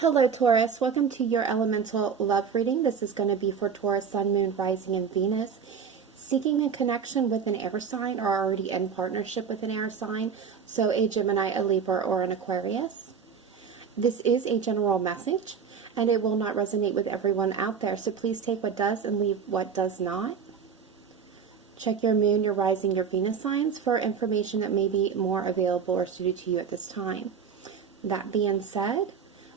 Hello Taurus, welcome to your elemental love reading. This is going to be for Taurus, Sun, Moon, Rising, and Venus. Seeking a connection with an air sign or already in partnership with an air sign, so a Gemini, a Libra, or an Aquarius. This is a general message and it will not resonate with everyone out there, so please take what does and leave what does not. Check your Moon, your Rising, your Venus signs for information that may be more available or suited to you at this time. That being said,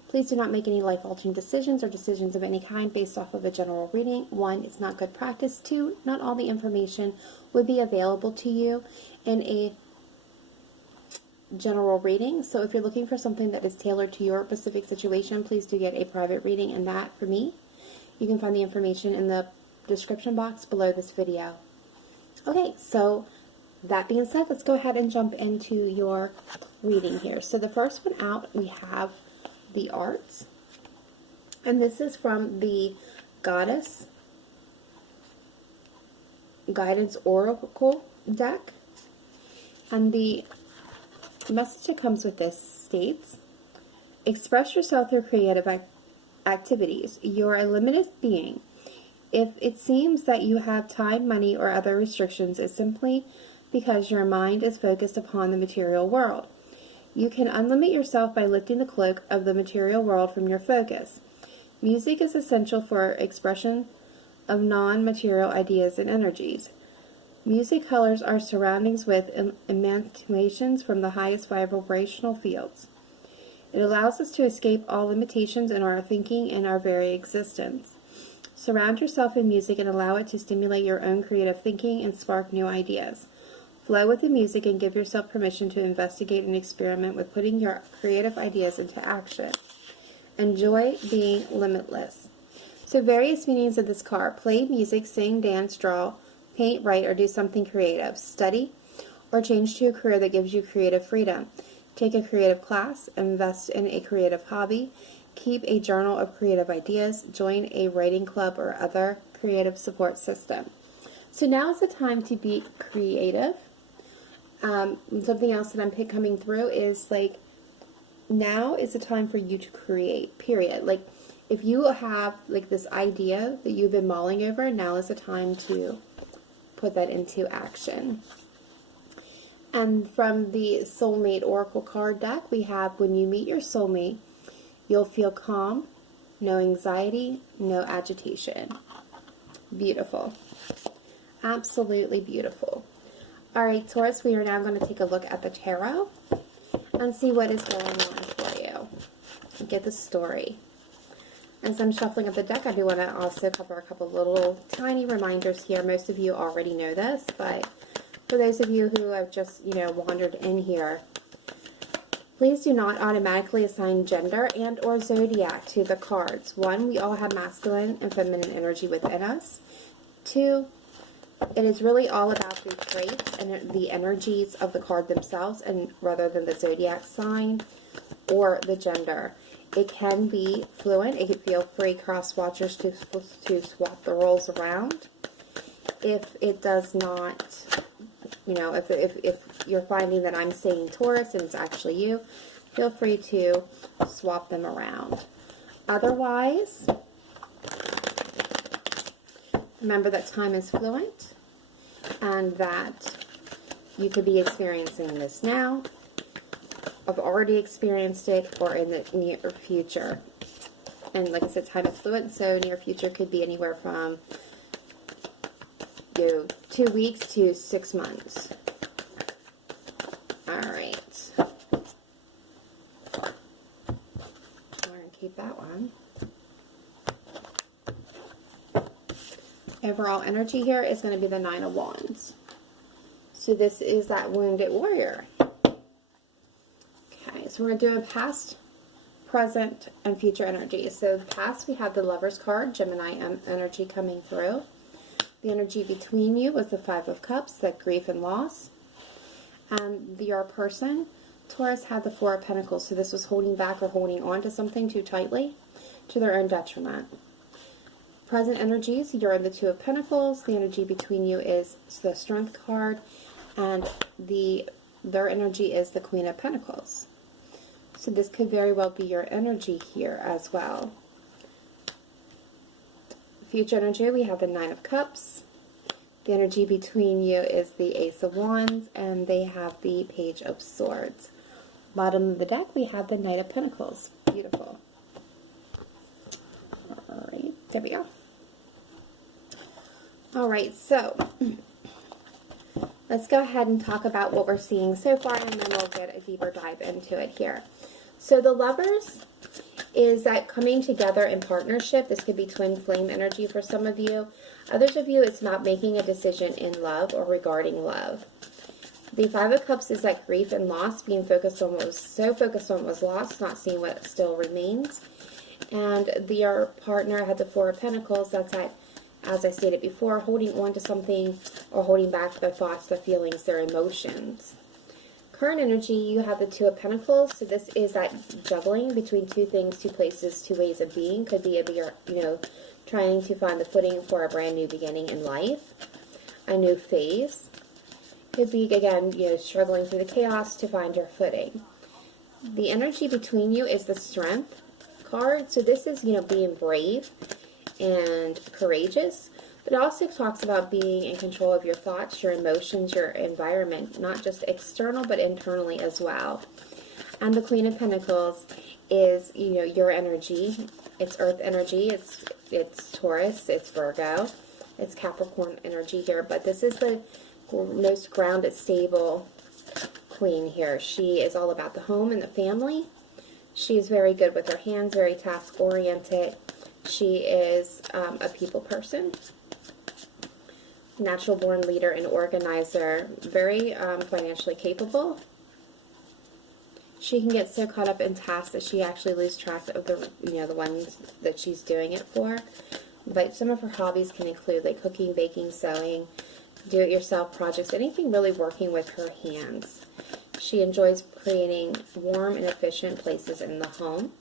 please do not make any life-altering decisions or decisions of any kind based off of a general reading. 1, it's not good practice. 2, not all the information would be available to you in a general reading. So if you're looking for something that is tailored to your specific situation, please do get a private reading. And that, for me, you can find the information in the description box below this video. Okay, so that being said, let's go ahead and jump into your reading here. So the first one out, we have the Arts, and this is from the Goddess Guidance Oracle deck, and the message that comes with this states: express yourself through creative activities. You're a limited being. If it seems that you have time, money, or other restrictions, it's simply because your mind is focused upon the material world. You can unlimit yourself by lifting the cloak of the material world from your focus. Music is essential for expression of non-material ideas and energies. Music colors our surroundings with emanations from the highest vibrational fields. It allows us to escape all limitations in our thinking and our very existence. Surround yourself in music and allow it to stimulate your own creative thinking and spark new ideas. Flow with the music and give yourself permission to investigate and experiment with putting your creative ideas into action. Enjoy being limitless. So various meanings of this card: play music, sing, dance, draw, paint, write, or do something creative. Study or change to a career that gives you creative freedom. Take a creative class, invest in a creative hobby, keep a journal of creative ideas, join a writing club or other creative support system. So now is the time to be creative. Something else that I'm coming through is like, now is the time for you to create, period. Like, if you have like this idea that you've been mulling over, now is the time to put that into action. And from the Soulmate Oracle card deck, we have: when you meet your soulmate, you'll feel calm, no anxiety, no agitation. Beautiful. Absolutely beautiful. Alright, Taurus, we are now going to take a look at the tarot and see what is going on for you. Get the story. As I'm shuffling up the deck, I do want to also cover a couple little tiny reminders here. Most of you already know this, but for those of you who have just, wandered in here, please do not automatically assign gender and or zodiac to the cards. 1, we all have masculine and feminine energy within us. 2, it is really all about the traits and the energies of the card themselves, and rather than the zodiac sign or the gender. It can be fluent. It can feel free, cross watchers, to swap the roles around. If it does not, if you're finding that I'm saying Taurus and it's actually you, feel free to swap them around. Otherwise, remember that time is fluent and that you could be experiencing this now, have already experienced it, or in the near future. And like I said, time is fluent, so near future could be anywhere from 2 weeks to 6 months. Alright. We're going to keep that one. Overall energy here is going to be the 9 of Wands. So this is that wounded warrior. Okay, so we're going to do a past, present, and future energy. So the past, we have the Lover's card, Gemini energy coming through. The energy between you was the 5 of Cups, that grief and loss. And your person, Taurus, had the 4 of Pentacles. So this was holding back or holding on to something too tightly to their own detriment. Present energies, you're in the 2 of Pentacles. The energy between you is the Strength card, and their energy is the Queen of Pentacles. So this could very well be your energy here as well. Future energy, we have the Nine of Cups. The energy between you is the Ace of Wands, and they have the Page of Swords. Bottom of the deck, we have the Knight of Pentacles. Beautiful. Alright, there we go. Alright, so let's go ahead and talk about what we're seeing so far, and then we'll get a deeper dive into it here. So the Lovers is that coming together in partnership. This could be twin flame energy for some of you. Others of you, it's about making a decision in love or regarding love. The Five of Cups is that grief and loss, being focused on what was so focused on what was lost, not seeing what still remains. And your partner had the Four of Pentacles. That's that, as I stated before, holding on to something or holding back their thoughts, their feelings, their emotions. Current energy, you have the Two of Pentacles. So this is that juggling between two things, two places, two ways of being. Could be trying to find the footing for a brand new beginning in life, a new phase. Could be, again, struggling through the chaos to find your footing. The energy between you is the Strength card. So this is, being brave and courageous. But it also talks about being in control of your thoughts, your emotions, your environment, not just external, but internally as well. And the Queen of Pentacles is, your energy. It's Earth energy. It's Taurus. It's Virgo. It's Capricorn energy here. But this is the most grounded, stable Queen here. She is all about the home and the family. She is very good with her hands, very task-oriented. She is a people person. Natural born leader and organizer, very financially capable. She can get so caught up in tasks that she actually loses track of the ones that she's doing it for. But some of her hobbies can include like cooking, baking, sewing, do-it-yourself projects, anything really working with her hands. She enjoys creating warm and efficient places in the home.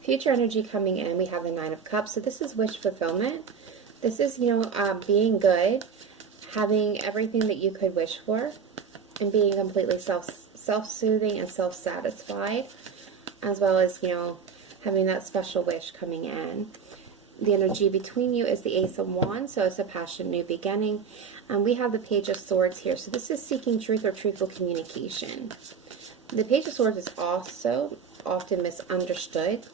Future energy coming in, we have the Nine of Cups. So this is wish fulfillment. This is, being good, having everything that you could wish for, and being completely self-soothing and self-satisfied, as well as, having that special wish coming in. The energy between you is the Ace of Wands, so it's a passion, new beginning. And we have the Page of Swords here. So this is seeking truth or truthful communication. The Page of Swords is also often misunderstood,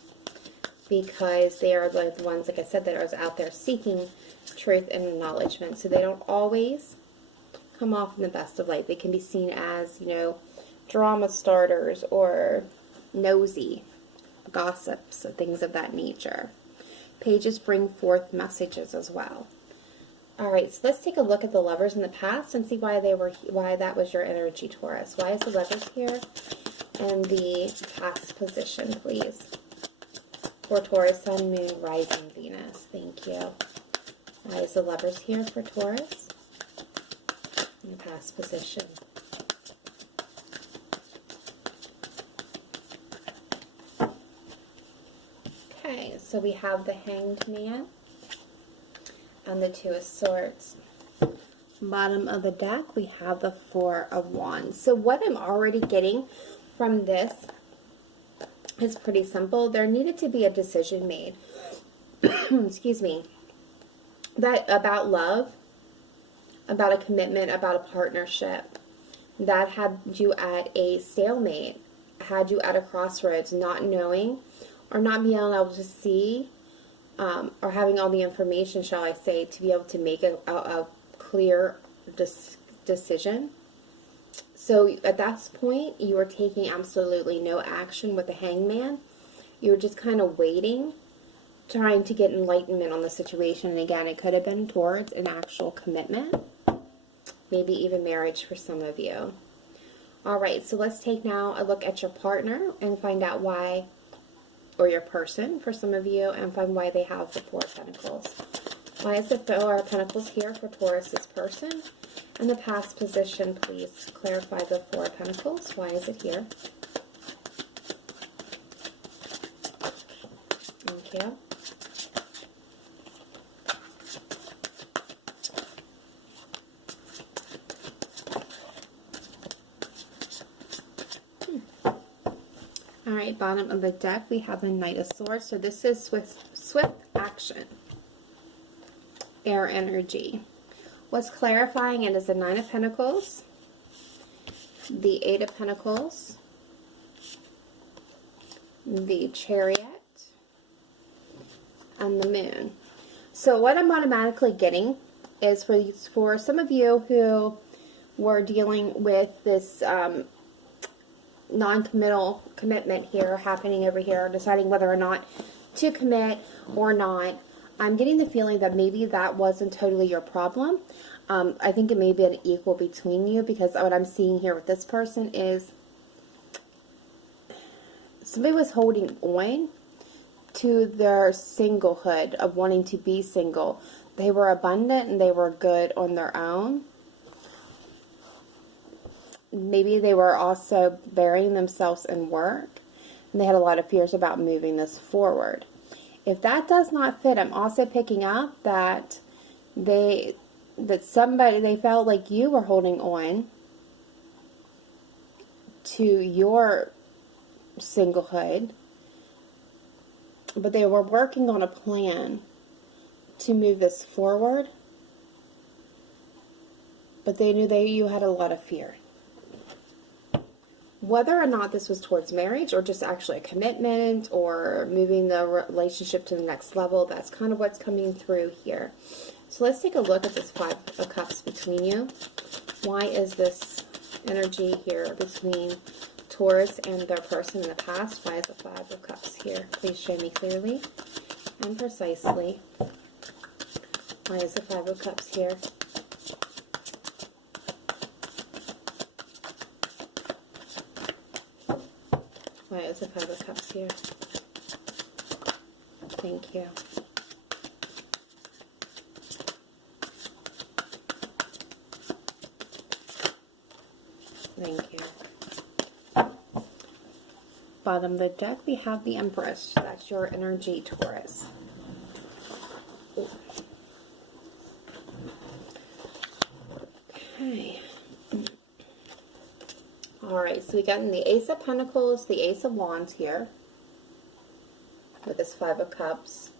because they are the ones, like I said, that are out there seeking truth and acknowledgement. So they don't always come off in the best of light. They can be seen as, drama starters or nosy gossips, things of that nature. Pages bring forth messages as well. All right, so let's take a look at the Lovers in the past and see why that was your energy, Taurus. Why is the Lovers here? And the past position, please. For Taurus, Sun, Moon, Rising, Venus. Thank you. Why is the Lovers here for Taurus? In the past position. Okay, so we have the Hanged Man and the Two of Swords. Bottom of the deck, we have the Four of Wands. So what I'm already getting from this is pretty simple. There needed to be a decision made, excuse me, that about love, about a commitment, about a partnership that had you at a stalemate, had you at a crossroads, not knowing or not being able to see or having all the information, shall I say, to be able to make a clear decision. So at that point, you were taking absolutely no action with the Hangman. You were just kind of waiting, trying to get enlightenment on the situation. And again, it could have been towards an actual commitment, maybe even marriage for some of you. All right, so let's take now a look at your partner and find out why, or your person for some of you, and find why they have the Four of Pentacles. Why is the Four of Pentacles here for Taurus's person? And the past position, please clarify the Four of Pentacles. Why is it here? Thank you. All right, right, bottom of the deck, we have the Knight of Swords. So this is swift action. Air energy. What's clarifying it is the Nine of Pentacles, the Eight of Pentacles, the Chariot, and the Moon. So what I'm automatically getting is for some of you who were dealing with this non-committal commitment here happening over here, deciding whether or not to commit or not, I'm getting the feeling that maybe that wasn't totally your problem. I think it may be an equal between you, because what I'm seeing here with this person is somebody was holding on to their singlehood of wanting to be single. They were abundant and they were good on their own. Maybe they were also burying themselves in work, and they had a lot of fears about moving this forward. If that does not fit, I'm also picking up that they felt like you were holding on to your singlehood, but they were working on a plan to move this forward, but they knew you had a lot of fear. Whether or not this was towards marriage or just actually a commitment or moving the relationship to the next level, that's kind of what's coming through here. So let's take a look at this Five of Cups between you. Why is this energy here between Taurus and their person in the past? Why is the Five of Cups here? Please show me clearly and precisely. Why is the Five of Cups here? Why is the Five of Cups here? Thank you. Thank you. Bottom of the deck, we have the Empress. That's your energy, Taurus. Okay. Alright, so we got in the Ace of Pentacles, the Ace of Wands here, with this Five of Cups.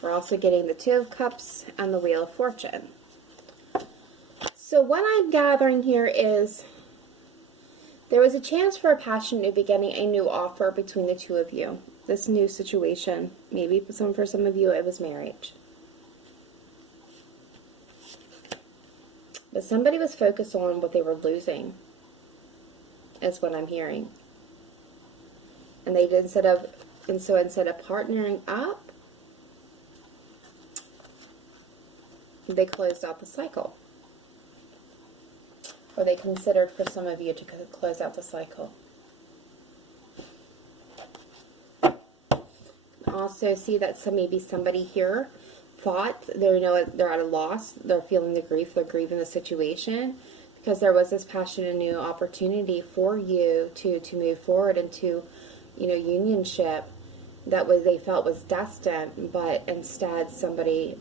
We're also getting the Two of Cups and the Wheel of Fortune. So what I'm gathering here is there was a chance for a passion to be getting a new offer between the two of you. This new situation, maybe for some of you it was marriage. But somebody was focused on what they were losing, is what I'm hearing. And they did instead of partnering up, they closed out the cycle. Or they considered for some of you to close out the cycle. Also see that maybe somebody here thought they're at a loss, they're feeling the grief, they're grieving the situation, because there was this passion and new opportunity for you to move forward into, unionship that they felt was destined, but instead somebody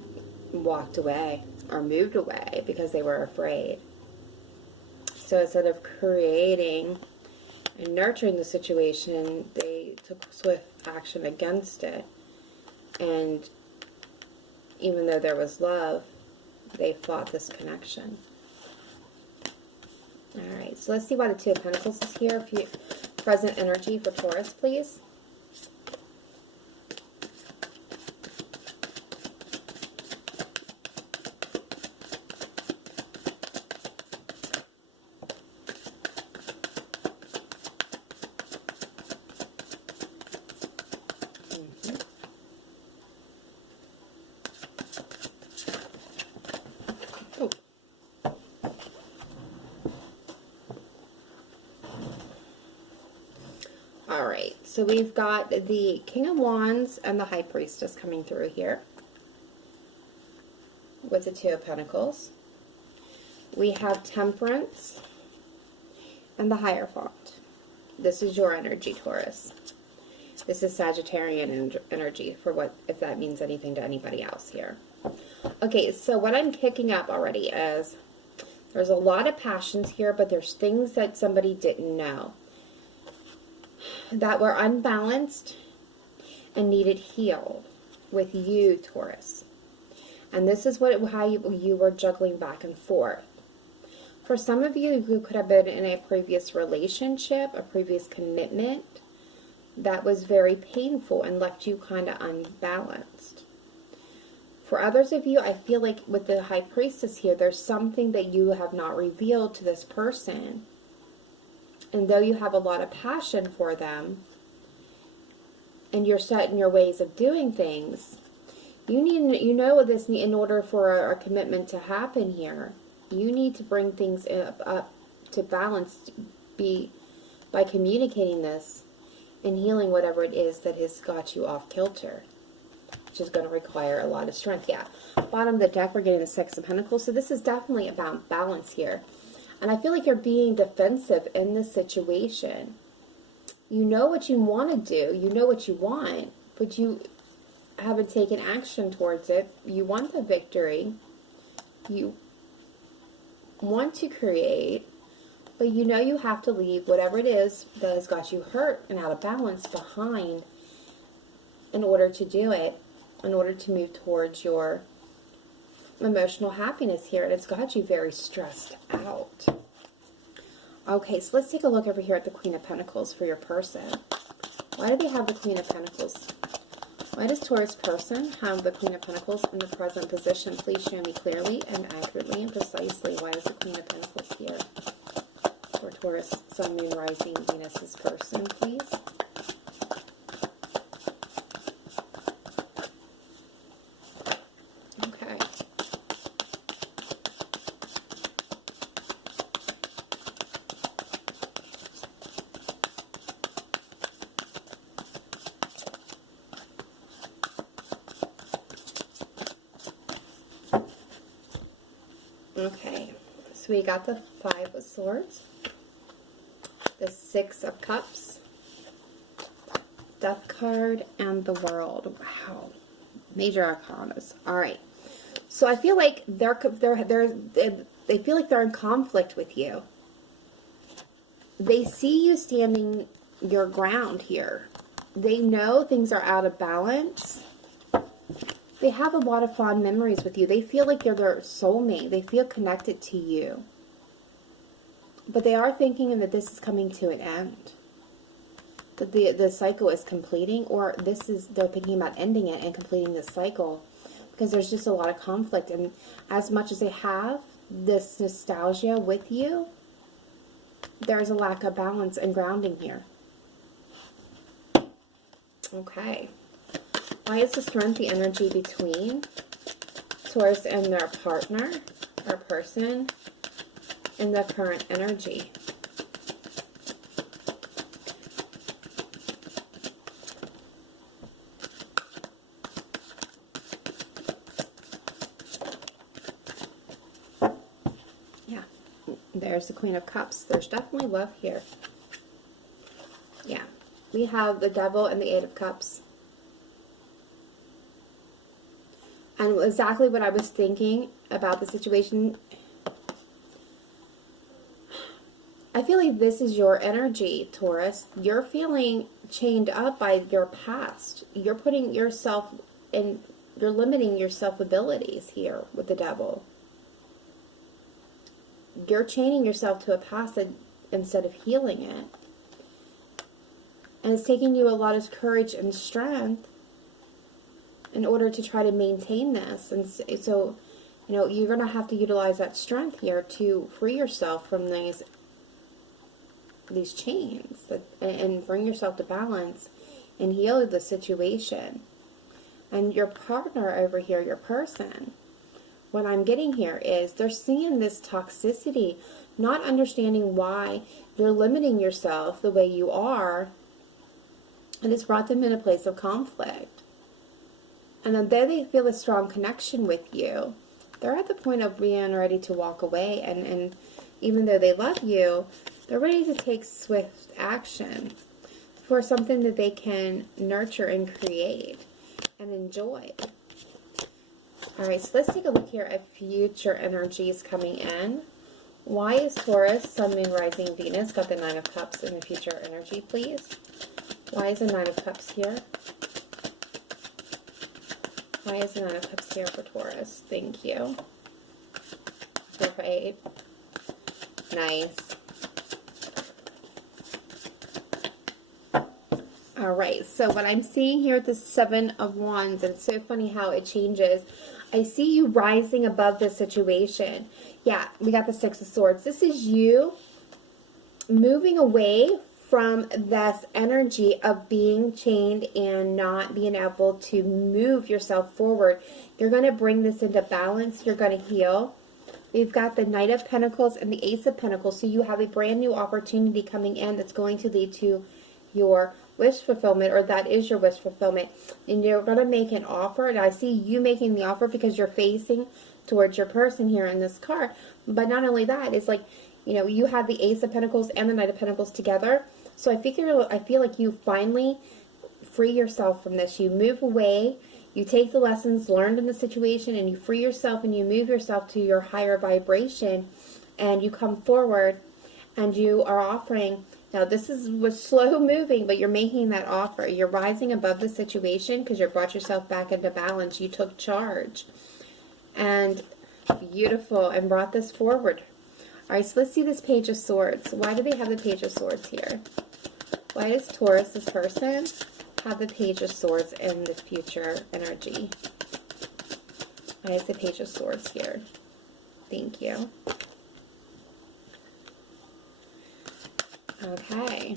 walked away or moved away because they were afraid. So instead of creating and nurturing the situation, they took swift action against it. And even though there was love, they fought this connection. Alright, so let's see why the Two of Pentacles is here. Present energy for Taurus, please. Alright, so we've got the King of Wands and the High Priestess coming through here with the Two of Pentacles. We have Temperance and the Hierophant. This is your energy, Taurus. This is Sagittarian energy, if that means anything to anybody else here. Okay, so what I'm picking up already is there's a lot of passions here, but there's things that somebody didn't know. that were unbalanced and needed healed with you, Taurus. And this is how you were juggling back and forth. For some of you, you could have been in a previous relationship, a previous commitment that was very painful and left you kind of unbalanced. For others of you, I feel like with the High Priestess here, there's something that you have not revealed to this person. And though you have a lot of passion for them, and you're set in your ways of doing things, you know this, in order for a commitment to happen here, you need to bring things up to balance by communicating this and healing whatever it is that has got you off kilter, which is going to require a lot of strength. Yeah, bottom of the deck, we're getting the Six of Pentacles. So this is definitely about balance here. And I feel like you're being defensive in this situation. You know what you want to do. You know what you want, but you haven't taken action towards it. You want the victory. You want to create, but you know you have to leave whatever it is that has got you hurt and out of balance behind in order to do it, in order to move towards your emotional happiness here. And it's got you very stressed out. Okay, so let's take a look over here at the Queen of Pentacles for your person. Why do they have the Queen of Pentacles? Why does Taurus person have the Queen of Pentacles in the present position? Please show me clearly and accurately and precisely. Why is the Queen of Pentacles here for Taurus, Sun, Moon, Rising, Venus's person, please? Okay. Okay, so we got the Five of Swords, the Six of Cups, Death card, and the World. Wow, major arcanas. All right, so I feel like they feel like they're in conflict with you. They see you standing your ground here. They know things are out of balance. They have a lot of fond memories with you. They feel like they're their soulmate. They feel connected to you. But they are thinking that this is coming to an end. That the cycle is completing, or they're thinking about ending it and completing this cycle. Because there's just a lot of conflict. And as much as they have this nostalgia with you, there's a lack of balance and grounding here. Okay. Why is the Strength the energy between Taurus and their partner or person in the current energy? Yeah, there's the Queen of Cups. There's definitely love here. Yeah, we have the Devil and the Eight of Cups. And exactly what I was thinking about the situation. I feel like this is your energy, Taurus. You're feeling chained up by your past. You're putting yourself in, you're limiting your self-abilities here with the Devil. You're chaining yourself to a past instead of healing it. And it's taking you a lot of courage and strength in order to try to maintain this. And so, you know, you're going to have to utilize that strength here to free yourself from these chains and bring yourself to balance and heal the situation. And your partner over here, your person, what I'm getting here is they're seeing this toxicity, not understanding why you're limiting yourself the way you are, and it's brought them in a place of conflict. And then they feel a strong connection with you. They're at the point of being ready to walk away. And even though they love you, they're ready to take swift action for something that they can nurture and create and enjoy. All right, so let's take a look here at future energies coming in. Why is Taurus, Sun, Moon, Rising, Venus got the Nine of Cups in the future energy, please? Why is the Nine of Cups here? Why is the Nine of Cups here for Taurus? Thank you. 4 for 8. Nice. Alright, so what I'm seeing here with the Seven of Wands, and it's so funny how it changes. I see you rising above the situation. Yeah, we got the Six of Swords. This is you moving away from this energy of being chained and not being able to move yourself forward. You're going to bring this into balance. You're going to heal. We've got the Knight of Pentacles and the Ace of Pentacles. So you have a brand new opportunity coming in that's going to lead to your wish fulfillment, or that is your wish fulfillment. And you're going to make an offer. And I see you making the offer because you're facing towards your person here in this card. But not only that, it's like, you know, you have the Ace of Pentacles and the Knight of Pentacles together. So I feel like you finally free yourself from this. You move away, you take the lessons learned in the situation, and you free yourself and you move yourself to your higher vibration, and you come forward and you are offering. Now this was slow moving, but you're making that offer. You're rising above the situation because you brought yourself back into balance. You took charge. And beautiful, and brought this forward. Alright, so let's see this Page of Swords. Why do they have the Page of Swords here? Why does Taurus, this person, have the Page of Swords in the future energy? Why is the Page of Swords here? Thank you. Okay.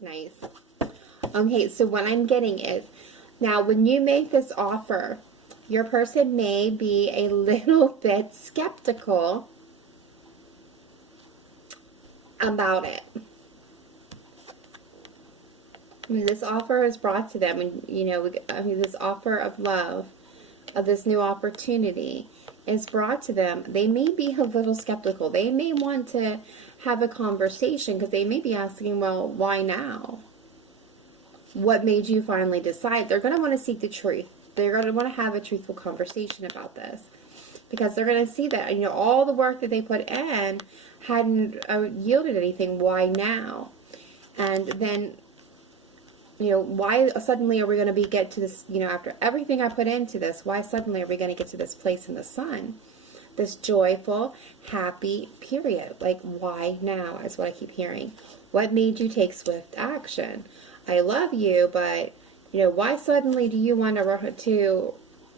Nice. Okay, so what I'm getting is, now when you make this offer, your person may be a little bit skeptical about it. When this offer is brought to them, and you know, this offer of love, of this new opportunity is brought to them, they may be a little skeptical. They may want to have a conversation because they may be asking, well, why now? What made you finally decide? They're going to want to seek the truth. They're going to want to have a truthful conversation about this, because they're going to see that, you know, all the work that they put in hadn't yielded anything. Why now? And then, you know, why suddenly are we going to get to this, you know, after everything I put into this, why suddenly are we going to get to this place in the sun? This joyful, happy period. Like, why now is what I keep hearing. What made you take swift action? I love you, but, you know, why suddenly do you want to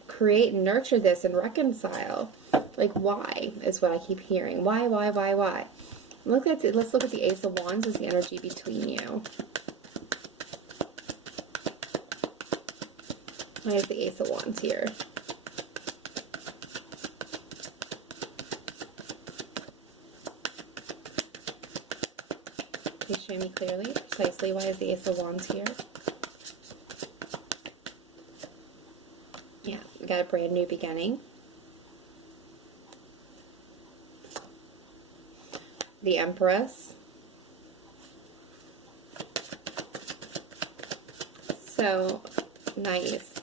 create and nurture this and reconcile? Like, why is what I keep hearing. Why? Let's look at the Ace of Wands as the energy between you. Why is the Ace of Wands here? Please show me clearly, precisely, why is the Ace of Wands here? Yeah, we got a brand new beginning. The Empress. So nice.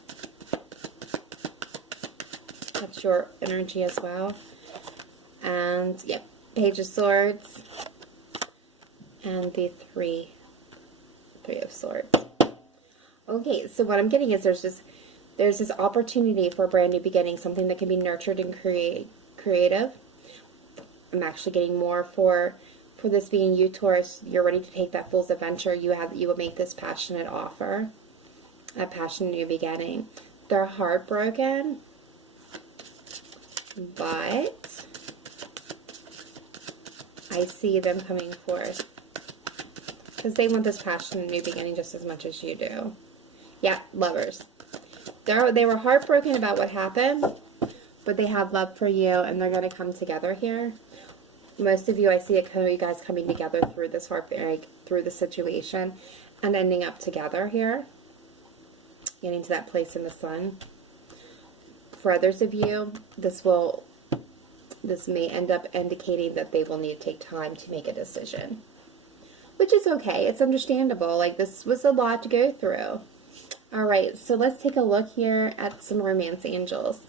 That's your energy as well. And yep, Page of Swords. And the Three of Swords. Okay, so what I'm getting is there's this opportunity for a brand new beginning, something that can be nurtured and creative. I'm actually getting more for this being you, Taurus. You're ready to take that fool's adventure. You will make this passionate offer, a passionate new beginning. They're heartbroken, but I see them coming forth because they want this passionate new beginning just as much as you do. Yeah, lovers. They were heartbroken about what happened, but they have love for you, and they're going to come together here. Most of you, I see you guys coming together through this through the situation, and ending up together here, getting to that place in the sun. For others of you, this may end up indicating that they will need to take time to make a decision, which is okay. It's understandable. Like, this was a lot to go through. All right, so let's take a look here at some romance angels.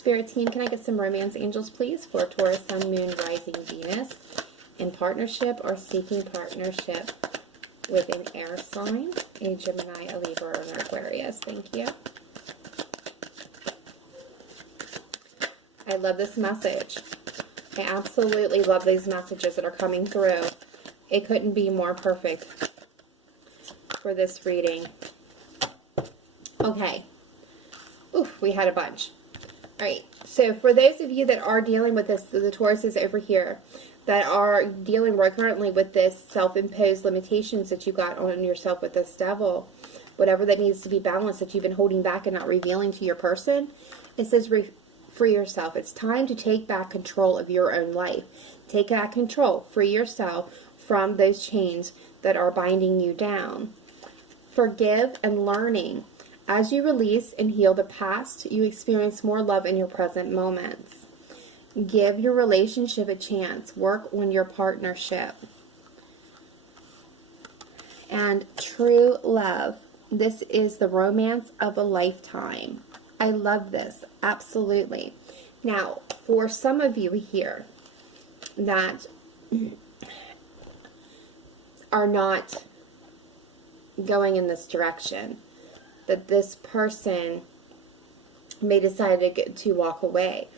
Spirit team, can I get some romance angels, please, for Taurus, Sun, Moon, Rising, Venus, in partnership or seeking partnership with an air sign, a Gemini, a Libra, or an Aquarius? Thank you. I love this message. I absolutely love these messages that are coming through. It couldn't be more perfect for this reading. Okay. Oof, we had a bunch. All right. So for those of you that are dealing with this, the Tauruses over here, that are dealing right currently with this self-imposed limitations that you got on yourself with this devil, whatever that needs to be balanced that you've been holding back and not revealing to your person, it says free yourself. It's time to take back control of your own life. Take back control. Free yourself from those chains that are binding you down. Forgive and learning. As you release and heal the past, you experience more love in your present moments. Give your relationship a chance. Work on your partnership. And true love. This is the romance of a lifetime. I love this. Absolutely. Now, for some of you here that are not going in this direction, that this person may decide to walk away,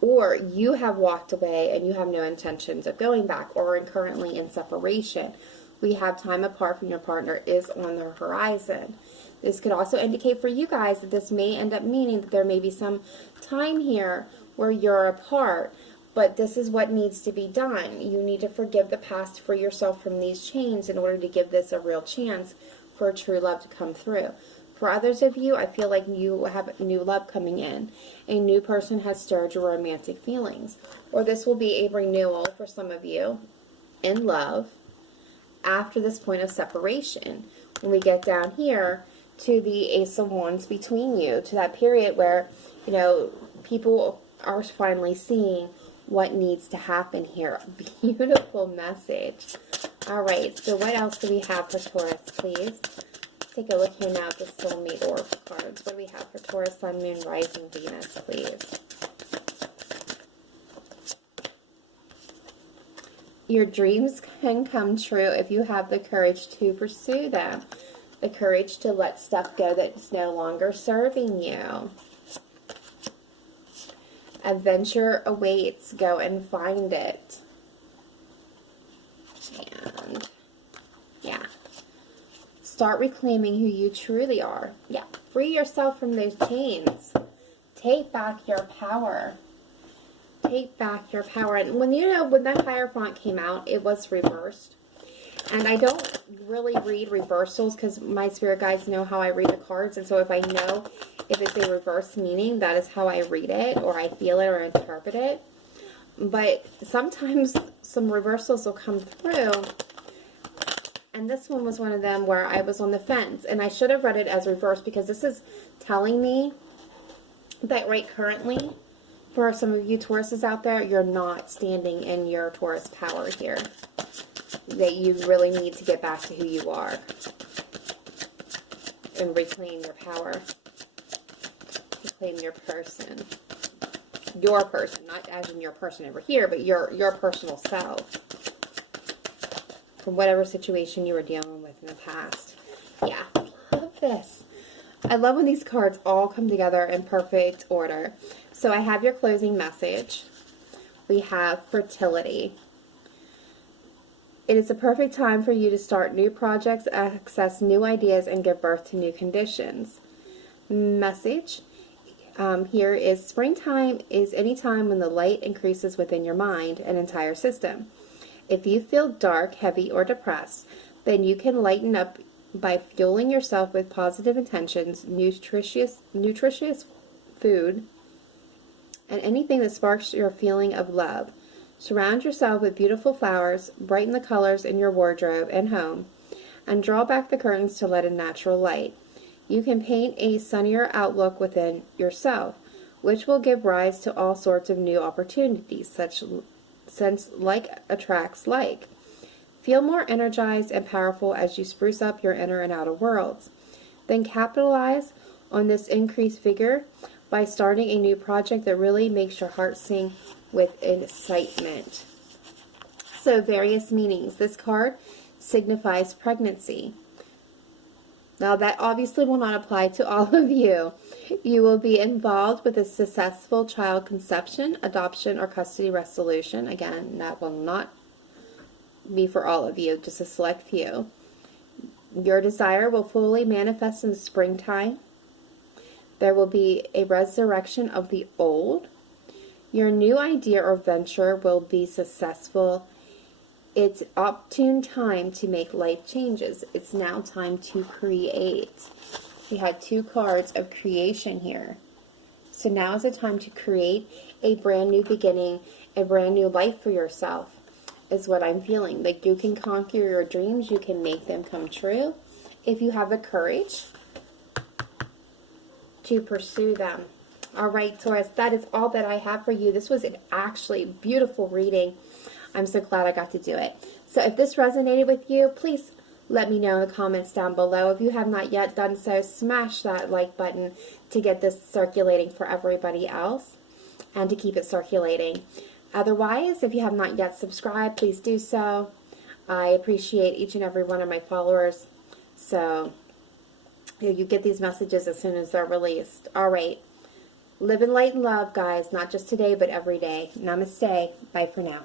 or you have walked away and you have no intentions of going back, or are currently in separation. We have time apart from your partner is on the horizon. This could also indicate for you guys that this may end up meaning that there may be some time here where you're apart, but this is what needs to be done. You need to forgive the past, free yourself from these chains in order to give this a real chance for true love to come through. For others of you, I feel like you have new love coming in. A new person has stirred your romantic feelings. Or this will be a renewal for some of you in love after this point of separation. When we get down here to the Ace of Wands between you, to that period where, you know, people are finally seeing what needs to happen here. Beautiful message. All right, so what else do we have for Taurus, please? Take a look here now at the Soulmate Oracle cards. What do we have for Taurus, Sun, Moon, Rising, Venus, please? Your dreams can come true if you have the courage to pursue them. The courage to let stuff go that's no longer serving you. Adventure awaits. Go and find it. And yeah. Start reclaiming who you truly are. Yeah. Free yourself from those chains. Take back your power. Take back your power. And when that Hierophant came out, it was reversed. And I don't really read reversals because my spirit guides know how I read the cards. And so if I know if it's a reverse meaning, that is how I read it, or I feel it or interpret it. But sometimes some reversals will come through. And this one was one of them where I was on the fence. And I should have read it as reverse because this is telling me that right currently, for some of you Tauruses out there, you're not standing in your Taurus power here. That you really need to get back to who you are. And reclaim your power. Reclaim your person. Your person, not as in your person over here, but your personal self. From whatever situation you were dealing with in the past. Yeah, I love this. I love when these cards all come together in perfect order. So I have your closing message. We have fertility. It is a perfect time for you to start new projects, access new ideas, and give birth to new conditions. Message here is springtime is any time when the light increases within your mind and entire system. If you feel dark, heavy, or depressed, then you can lighten up by fueling yourself with positive intentions, nutritious food, and anything that sparks your feeling of love. Surround yourself with beautiful flowers, brighten the colors in your wardrobe and home, and draw back the curtains to let in natural light. You can paint a sunnier outlook within yourself, which will give rise to all sorts of new opportunities, since like attracts like. Feel more energized and powerful as you spruce up your inner and outer worlds. Then capitalize on this increased vigor by starting a new project that really makes your heart sing with excitement. So, various meanings. This card signifies pregnancy. Now, that obviously will not apply to all of you. You will be involved with a successful child conception, adoption, or custody resolution. Again, that will not be for all of you, just a select few. Your desire will fully manifest in the springtime. There will be a resurrection of the old. Your new idea or venture will be successful. It's opportune time to make life changes. It's now time to create. We had 2 cards of creation here. So now is the time to create a brand new beginning, a brand new life for yourself, is what I'm feeling. Like, you can conquer your dreams. You can make them come true if you have the courage to pursue them. All right, Taurus, that is all that I have for you. This was an actually beautiful reading. I'm so glad I got to do it. So if this resonated with you, please let me know in the comments down below. If you have not yet done so, smash that like button to get this circulating for everybody else and to keep it circulating. Otherwise, if you have not yet subscribed, please do so. I appreciate each and every one of my followers. So you get these messages as soon as they're released. All right. Live in light and love, guys. Not just today, but every day. Namaste. Bye for now.